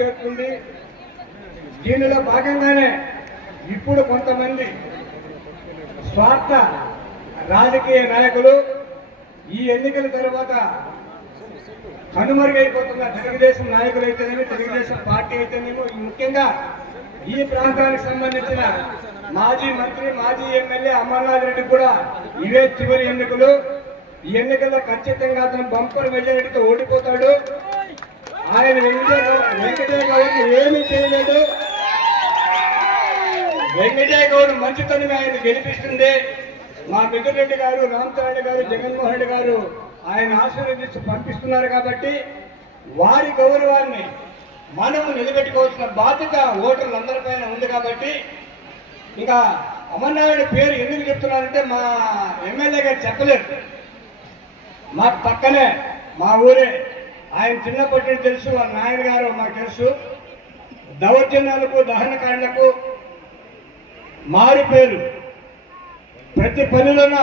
చేస్తుంది దీనిలో భాగంగానే ఇప్పుడు కొంతమంది స్వార్థ రాజకీయ నాయకులు ఈ ఎన్నికల తర్వాత కనుమరుగైపోతున్న తెలుగుదేశం నాయకులు అయితేనేమి తెలుగుదేశం పార్టీ అయితేనేమో ముఖ్యంగా ఈ ప్రాంతానికి సంబంధించిన మాజీ మంత్రి మాజీ ఎమ్మెల్యే అమర్నాథ్ రెడ్డి కూడా ఇవే చివరి ఎన్నికలు. ఈ ఎన్నికల్లో ఖచ్చితంగా అతను బంపర్ మెజారిటీతో ఓడిపోతాడు. ఆయన వెంకటయ్య గౌడ్ని ఏమీ చేయలేదు. వెంకటయ్య గౌడ్ మంచితనం ఆయన గెలిపిస్తుంది మా మిథురెడ్డి గారు రామచరణ్ గారు జగన్మోహన్ రెడ్డి గారు ఆయన ఆశీర్వదించి పంపిస్తున్నారు కాబట్టి వారి గౌరవాన్ని మనము నిలబెట్టుకోవాల్సిన బాధ్యత ఓటర్లందరిపైన ఉంది కాబట్టి ఇంకా అమర్నాథుడి పేరు ఎందుకు చెప్తున్నారంటే మా ఎమ్మెల్యే గారు చెప్పలేరు మా పక్కనే మా ఊరే ఆయన చిన్నప్పటి నుంచి తెలుసు వాళ్ళ నాయన గారు మాకు తెలుసు. దౌర్జన్యాలకు దహనకాండలకు మారు పేరు ప్రతి పనిలోన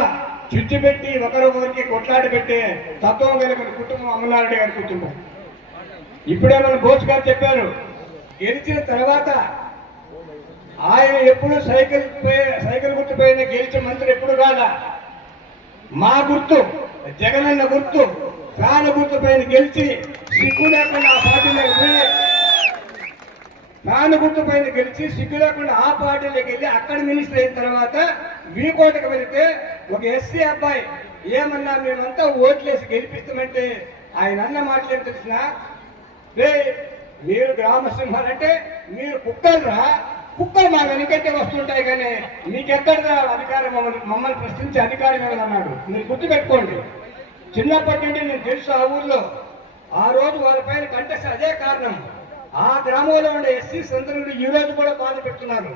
చిచ్చు పెట్టి ఒకరొకరికి కొట్లాడి పెట్టే తత్వం కలిగిన కుటుంబం అమలారెడ్డి గారి కుటుంబం. ఇప్పుడే మన బోస్ గారు చెప్పారు గెలిచిన తర్వాత ఆయన ఎప్పుడు సైకిల్ సైకిల్ గుర్తుపోయిన గెలిచిన మంత్రి ఎప్పుడు కాదా? మా గుర్తు జగనన్న గుర్తు. ఫ్యాన్ పైన గెలిచి సిగ్గు లేకుండా ఆ పార్టీలోకి పోయి ఫ్యాన్ పైన గెలిచి సిగ్గు లేకుండా ఆ పార్టీలోకి వెళ్ళి అక్కడ మినిస్టర్ అయిన తర్వాత వీకోటకు వెళితే ఒక ఎస్సీ అబ్బాయి ఏమన్నా మేమంతా ఓట్లేసి గెలిపిస్తామంటే ఆయన అన్న మాటలు తెలిసిన? రే మీరు గ్రామ అంటే మీరు కుక్కలురా కుక్కలు మా వెనకంటే వస్తుంటాయి కానీ మీకెక్కడ అధికారం మమ్మల్ని మమ్మల్ని ప్రశ్నించే అధికారం ఏమన్నాడు మీరు గుర్తుపెట్టుకోండి. చిన్నప్పటి నుండి నేను తెలుసు ఆ ఊర్లో. ఆ రోజు వాళ్ళపైన కంటెస్ట్ అదే కారణం. ఆ గ్రామంలో ఉండే ఎస్సీ సంతనులు ఈ రోజు కూడా బాధ పెడుతున్నారు.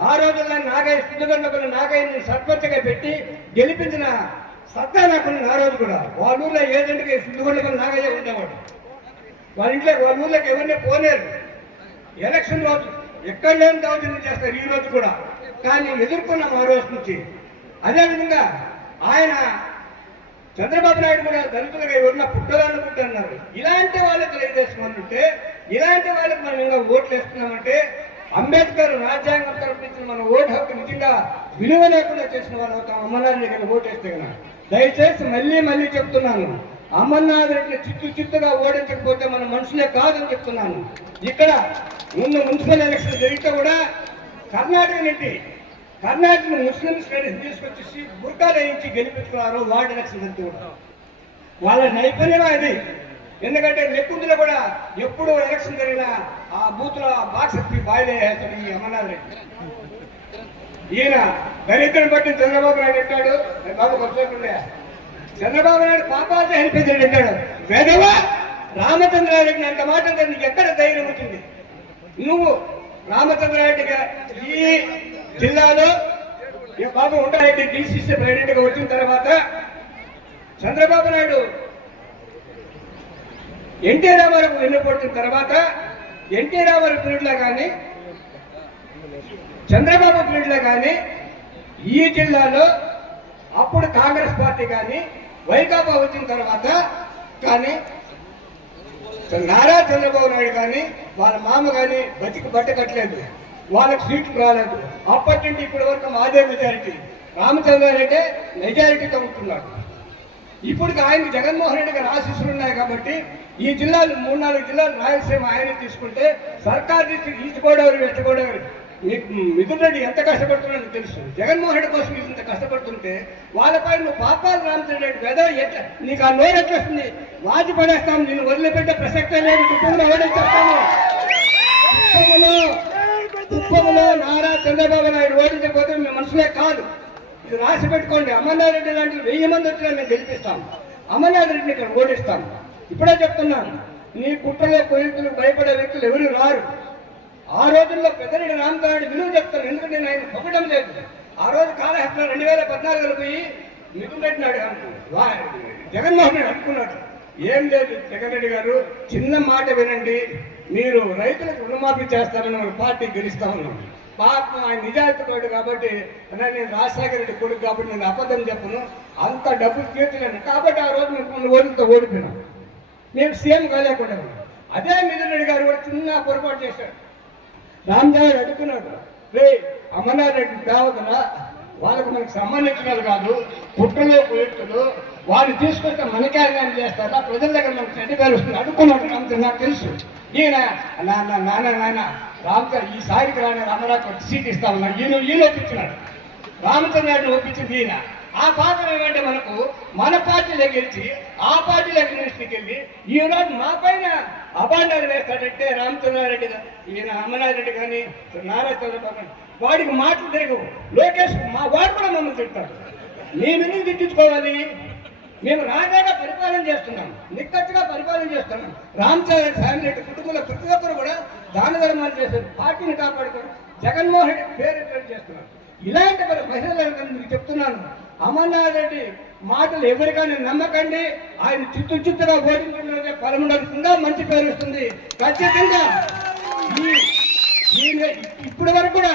ఆ రోజుల్లో నాగయ్య సిద్ధగండపల్లి నాగయ్యని సర్పంచ్గా పెట్టి గెలిపించిన సత్తా నాకున్నది ఆ రోజు కూడా. వాళ్ళ ఊర్లో ఏజెంట్గా సిద్ధగొండపల్లి నాగయ్య ఉండేవాడు. వాళ్ళ ఇంట్లో వాళ్ళ ఊర్లోకి ఎవరిని పోలేరు ఎలక్షన్ రోజు ఎక్కడ లేని దౌర్జన్యం చేస్తారు ఈ రోజు కూడా. కానీ ఎదుర్కొన్నాం ఆ రోజు నుంచి. అదేవిధంగా ఆయన చంద్రబాబు నాయుడు కూడా దళితులుగా ఎవరన్నా పుట్టాలనుకుంటున్నారు ఇలాంటి వాళ్ళకి తెలుగుదేశం ఉంటే ఇలాంటి వాళ్ళకి మనం ఇంకా ఓట్లు వేస్తున్నామంటే అంబేద్కర్ రాజ్యాంగం తరపు మన ఓటు హక్కు నిజంగా విలువ లేకుండా చేసిన వాళ్ళు అవుతాం. అమర్నాథ్ రెడ్డి ఓటు వేస్తే కదా. దయచేసి మళ్ళీ మళ్ళీ చెప్తున్నాను. అమర్నాథ్ రెడ్డిని చిత్తు చిత్తుగా ఓడించకపోతే మన మనుషులే కాదని చెప్తున్నాను. ఇక్కడ ముందు మున్సిపల్ ఎలక్షన్ జరిగితే కూడా కర్ణాటక నుండి కర్ణాటక ముస్లిం స్టడీస్ తీసుకొచ్చేసి బుర్కాలు వేయించి గెలిపించుకున్నారు వార్డు ఎలక్షన్ అంతా కూడా. వాళ్ళ నైపుణ్యం అది. ఎందుకంటే లెక్కుందులో కూడా ఎప్పుడు ఎలక్షన్ జరిగినా ఆ బూత్లో బాక్స్ ఎత్తి బాయిల్ వేస్తాడు ఈ అమర్నాథ్ రెడ్డి. ఈయన దరిద్రం బట్టి చంద్రబాబు నాయుడు అంటాడు బాబు కొంచెంలే చంద్రబాబు నాయుడు పాపాలు చనిపోయింది అంటాడు వేదవా రామచంద్రారెడ్డిని అంత మాట నీకు ఎక్కడ ధైర్యం వచ్చింది? నువ్వు రామచంద్రారెడ్డిగా ఈ జిల్లాలో ఈ బాబు ఉండారెడ్డి డిసిసి ప్రెసిడెంట్గా వచ్చిన తర్వాత చంద్రబాబు నాయుడు ఎన్టీ రామారావు ఎన్నుపడిన తర్వాత ఎన్టీ రామారావు పీరియడ్లో కానీ చంద్రబాబు పీరియడ్లో కానీ ఈ జిల్లాలో అప్పుడు కాంగ్రెస్ పార్టీ కానీ వైకాపా వచ్చిన తర్వాత కానీ నారా చంద్రబాబు నాయుడు కానీ వాళ్ళ మామ కానీ బతికి బట్ట కట్టలేదు వాళ్ళకి సీట్లు రాలేదు. అప్పటి నుండి ఇప్పటి వరకు మాదే మెజారిటీ రామచంద్రారెడ్డి మెజారిటీతో ఉంటున్నాడు. ఇప్పుడు ఆయనకి జగన్మోహన్ రెడ్డి గారు ఆశీస్సులు ఉన్నాయి కాబట్టి ఈ జిల్లాలు మూడు నాలుగు జిల్లాలు రాయలసీమ ఆయన తీసుకుంటే సర్కార్ district east Godavari west Godavari. మీకు మిథున్ రెడ్డి ఎంత కష్టపడుతున్నాడో తెలుసు. జగన్మోహన్ రెడ్డి కోసం మీరు ఇంత కష్టపడుతుంటే వాళ్ళపై నువ్వు పాపాలు రామచంద్ర రెడ్డి వెదో ఎట్లా నీకు ఆ నోరు ఎట్లొస్తుంది? వాచి పడేస్తాం నేను వదిలిపెట్టే ప్రసక్తే లేదు కుటుంబం ఎవరైనా చెప్తాను కుప్పంలో నారా చంద్రబాబు నాయుడు ఓడించకపోతే మీ మనసులే కాదు. ఇది రాసి పెట్టుకోండి. అమర్నాథ్ రెడ్డి లాంటి వెయ్యి మంది వచ్చినా మేము గెలిపిస్తాం. అమర్నాథ్ రెడ్డిని ఇక్కడ ఓడిస్తాం. ఇప్పుడే చెప్తున్నాను. నీ కుట్రలో కుయుక్తులు భయపడే వ్యక్తులు ఎవరు రారు. ఆ రోజుల్లో పెద్దరెడ్డి రామకారెడ్డి విలువ చెప్తాను. ఎందుకంటే నేను ఆయన పొగడం లేదు. ఆ రోజు కాలహస్తం రెండు వేల పద్నాలుగులో పోయి మిథున్ రెడ్డి నాయుడు జగన్మోహన్ రెడ్డి అనుకున్నాడు. ఏం లేదు జగన్ రెడ్డి గారు చిన్న మాట వినండి. మీరు రైతులకు రుణమాఫీ చేస్తారని మన పార్టీ గెలుస్తా ఉన్నాం. పాపం ఆయన నిజాయితీపడు కాబట్టి నేను రాజశేఖర రెడ్డి కొడుకు కాబట్టి నేను అబద్ధం చెప్పను. అంత డబ్బులు తీర్చలేను. కాబట్టి ఆ రోజు మేము కొన్ని ఓట్లతో ఓడిపోయినాం. మేము సీఎం కాలేకుండా అదే మిథున్ రెడ్డి గారు కూడా చిన్న పొరపాటు చేశాడు. రామ్జాన్ అడుగుతున్నాడు రే అమర్నాథ్ రెడ్డి కావదనా వాళ్ళకు మనకు సంబంధించిన కాదు పుట్టలో పుట్టులు వారు తీసుకొస్తే మనకే అన్యాయం చేస్తారా ప్రజల దగ్గర మనకు చెడ్డ పేరు వస్తుంది. అడుక్కున్నాడు రామచంద్ర నాకు తెలుసు. ఈయన నాన్న నాన్న నాన్న రామచంద్ర ఈసారికి రాని రామరాకు సీట్ ఇస్తామన్నా ఈయన ఈయన ఒప్పించినాడు రామచంద్రుడిని ఒప్పించింది ఈయన. ఆ పాత్ర ఏమంటే మనకు మన పార్టీలో గెలిచి ఆ పార్టీలో మినిస్ట్రీకి వెళ్ళి ఈ మా పైన అబాండాలు వేస్తాడంటే రామచంద్రారెడ్డి ఈయన అమరారెడ్డి కానీ నారా చంద్రబాబు కానీ వాడికి మాటలు తిరగవు లోకేష్ మా వాడు కూడా మమ్మల్ని తింటాడు మేము ఎందుకు తిట్టించుకోవాలి? మేము రాజాగా పరిపాలన చేస్తున్నాం నిక్కచ్చిగా పరిపాలన చేస్తున్నాం రామచంద్ర ఫ్యామిలీ రెడ్డి కుటుంబంలో ప్రతి ఒక్కరు కూడా దాన ధర్మాలు చేశారు పార్టీని కాపాడుకోవడం జగన్మోహన్ రెడ్డి పేరు ఎక్కడ చేస్తున్నారు. ఇలాంటి మరి మహిళలకు మీకు చెప్తున్నాను? అమర్నాథ్ రెడ్డి మాటలు ఎవరికైనా నమ్మకండి. ఆయన చిత్తు చిత్తుగా ఓడించడం పరమడకుండా మంచి పేరు వస్తుంది. ఖచ్చితంగా ఇప్పటి వరకు కూడా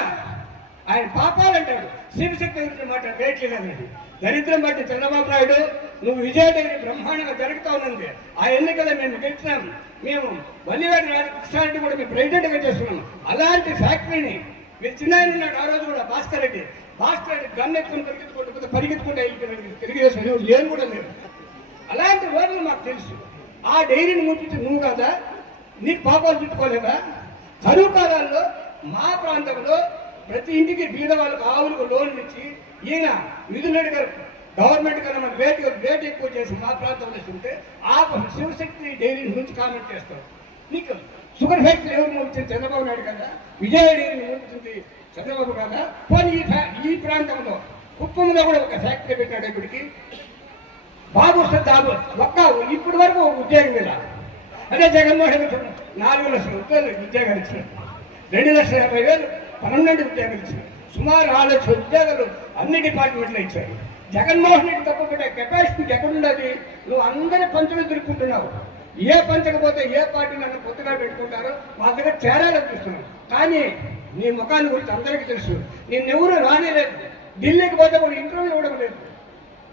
ఆయన పాపాలంటాడు శివశక్తి గురించి మాట వేయట్లేదండి దరిద్రం బట్టి చంద్రబాబు నాయుడు నువ్వు విజయనగరి బ్రహ్మాండంగా జరుగుతూ ఉన్నది. ఆ ఎన్నికల్లో మేము గెలిచినాం. మేము వల్లివాడి రాజకృష్ణారెడ్డి కూడా మేము ప్రెసిడెంట్గా చేస్తున్నాం. అలాంటి ఫ్యాక్టరీని మీరు చిన్న ఉన్నాడు ఆ రోజు కూడా భాస్కర్ రెడ్డి. భాస్కర్ రెడ్డి గన్ ఎత్తుకుని పరిగెత్తుకుంటే పరిగెత్తుకుంటే పరిగెత్తుకుంటూ వెళ్ళిపోయినాడు. తెలుగుదేశం ఎవరు కూడా లేరు అలాంటి రోజులు మాకు తెలుసు. ఆ డైరీని ముట్టించి నువ్వు కదా? నీకు పాపాలు చుట్టుకోలేదా? కరువు కాలాల్లో మా ప్రాంతంలో ప్రతి ఇంటికి బీద వాళ్ళకు ఆవులకు లోన్లు ఇచ్చి ఈయన మిథునరెడ్డి గారు గవర్నమెంట్ కన్నా మన రేట్ రేట్ ఎక్కువ చేసి మా ప్రాంతంలో ఉంటే ఆ శివశక్తి డైరీ నుంచి కామెంట్ చేస్తారు. నీకు షుగర్ ఫ్యాక్టరీ ఎవరు వచ్చింది చంద్రబాబు నాయుడు కదా? విజయ డైరీ ఉంటుంది చంద్రబాబు కదా? పోనీ ఈ ఈ ప్రాంతంలో కుప్పంలో కూడా ఒక ఫ్యాక్టరీ పెట్టాడు ఇప్పటికి. బాబు వస్తే జాబు ఒక్క ఇప్పటి వరకు ఒక ఉద్యోగం మీద అదే జగన్మోహన్ నాలుగు లక్షల ఉద్యోగాలు ఉద్యోగాలు ఇచ్చినాడు రెండు లక్షల యాభై వేలు పన్నెండు ఉద్యోగాలు ఇచ్చినాడు సుమారు ఆరు ఉద్యోగాలు అన్ని డిపార్ట్మెంట్లో ఇచ్చారు. జగన్మోహన్ రెడ్డి తప్పకుండా కెపాసిటీ ఎక్కడున్నది నువ్వు అందరి పంచులు తిరుక్కుంటున్నావు ఏ పంచకపోతే ఏ పార్టీ నన్ను కొత్తగా పెట్టుకుంటారో మా దగ్గర చేరాలని చూస్తున్నావు కానీ నీ ముఖాన్ని గురించి అందరికీ తెలుసు. నిన్నెవరూ రానేలేదు. ఢిల్లీకి పోతే కూడా ఇంటర్వ్యూ ఇవ్వడం లేదు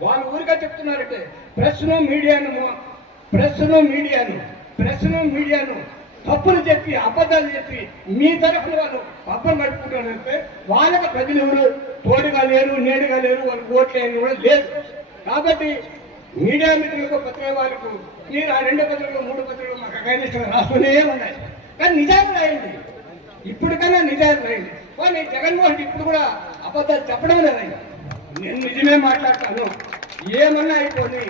వాళ్ళు ఊరిగా చెప్తున్నారంటే ప్రెస్ను మీడియాను ప్రెస్ను మీడియాను ప్రెస్ను మీడియాను తప్పులు చెప్పి అబద్ధాలు చెప్పి మీ తరఫున వాళ్ళు పబ్బం గడుపుకుంటారంటే వాళ్ళకి ప్రజలు ఎవరు? తోడుగా లేరు నేడుగా లేరు వాళ్ళు ఓట్లేని కూడా లేదు. కాబట్టి మీడియా మిత్రులకు పత్రిక వాళ్ళకు మీరు ఆ రెండు పత్రికలు మూడు పత్రికలు మాకు అగైనిస్ట్గా రాస్తూనే ఉన్నాయి? కానీ నిజాలు రాయండి ఇప్పటికన్నా నిజాలు రాయండి కానీ జగన్మోహన్ రెడ్డి ఇప్పుడు కూడా అబద్ధాలు చెప్పడం లేదండి నేను నిజమే మాట్లాడతాను. ఏమన్నా అయిపోయింది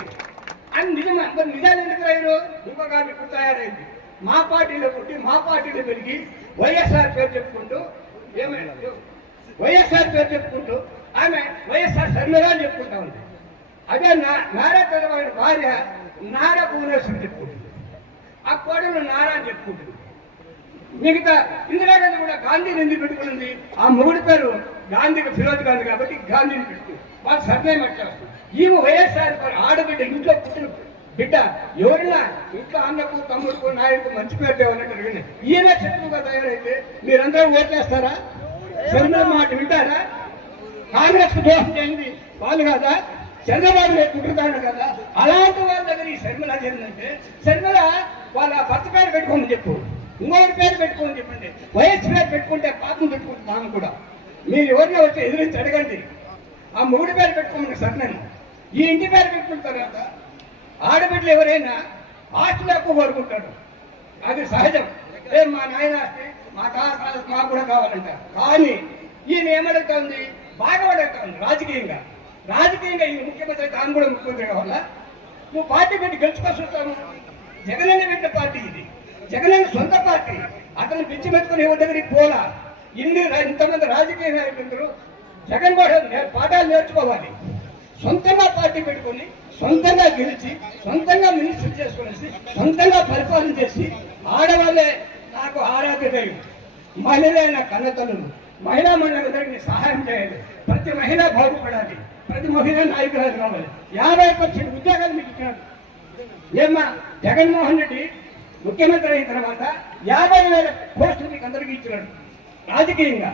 అని నిజమే. అందరు నిజాలు ఎందుకు రాయరు? ఇంకొక ఇప్పుడు తయారైంది. మా పార్టీలో పుట్టి మా పార్టీలో పెరిగి వైఎస్ఆర్ పేరు చెప్పుకుంటూ ఏమైనా వైఎస్ఆర్ పేరు చెప్పుకుంటూ ఆమె వైఎస్ఆర్ శర్మిల అని చెప్పుకుంటా ఉంది. అదే నా నారా చంద్రబాబు భార్య నారా భువనేశ్వరి చెప్పుకుంటుంది. ఆ కోడలు నారా అని చెప్పుకుంటుంది. మిగతా ఇందిరాగాంధీ కూడా గాంధీని ఎందుకు పెట్టుకుంది ఆ మొగుడి పేరు గాంధీకి ఫిరోజ్ గాంధీ కాబట్టి గాంధీని పెట్టుకుంది వాళ్ళు సర్నేమ్ అట్లా ఈమె వైఎస్ఆర్ ఆడబిడ్డ ఇంట్లో పుట్టిన బిడ్డ ఎవరైనా ఇంట్లో అన్నకు తమ్ముడుకు నాయకు మంచి పేరు తేవాలంటే అడిగింది. ఈయన శత్రువుగా తయారైతే మీరందరూ ఓట్లేస్తారా? చంద్రబాబు మాట వింటారా? కాంగ్రెస్కు దోషం చేయండి వాళ్ళు కాదా? చంద్రబాబు రేపు కుటుంబాలు కదా? అలాంటి వాళ్ళ దగ్గర ఈ శర్మిల ఏంటంటే శర్మిల వాళ్ళ భర్త పేరు పెట్టుకోమని చెప్పు. ఇంకొకరి పేరు పెట్టుకోమని చెప్పండి. వయస్సు పేరు పెట్టుకుంటే పాపం పెట్టుకుంటున్నాను కూడా. మీరు ఎవరిని వచ్చి ఎదురించి అడగండి. ఆ మొగుడి పేరు పెట్టుకోమని సర్నని ఈ ఇంటి పేరు పెట్టుకున్న తర్వాత ఆడబిడ్డలు ఎవరైనా ఆస్తిలో ఎక్కువ కోరుకుంటాడు అది సహజం. ఏ మా నాయన ఆస్తి మా తాత మాకు కూడా కావాలంట. కానీ ఈయన ఏమడుగుతా ఉంది బాగా అడుగుతా ఉంది రాజకీయంగా. రాజకీయంగా ఈ ముఖ్యమంత్రి తాను కూడా ముఖ్యమంత్రి కావాలా? నువ్వు పార్టీ పెట్టి గెలుచుకొస్తాను జగనన్న పెట్టిన పార్టీ ఇది. జగనన్న సొంత పార్టీ. అతను పిచ్చి పెట్టుకుని ఎవరి దగ్గరికి పోలా? ఇన్ని ఇంతమంది రాజకీయ నాయకులందరూ జగన్ కూడా పాఠాలు నేర్చుకోవాలి. సొంతంగా పార్టీ పెట్టుకొని సొంతంగా గెలిచి సొంతంగా మినిస్టర్ చేసుకునేసి సొంతంగా పరిపాలన చేసి ఆడవాళ్ళే నాకు ఆరాధ్య దైవం. మహిళలే నా కన్నతల్లులు మహిళా మండలి సహాయం చేయాలి. ప్రతి మహిళ బాగుపడాలి. ప్రతి మహిళ నాయకురాలు కావాలి. యాభై పర్సెంట్ ఉద్యోగాలు మీకు ఇచ్చినారు. ఏమ్మా జగన్మోహన్ రెడ్డి ముఖ్యమంత్రి అయిన తర్వాత యాభై వేల పోస్టులు మీకు అందరికీ ఇచ్చినాడు. రాజకీయంగా.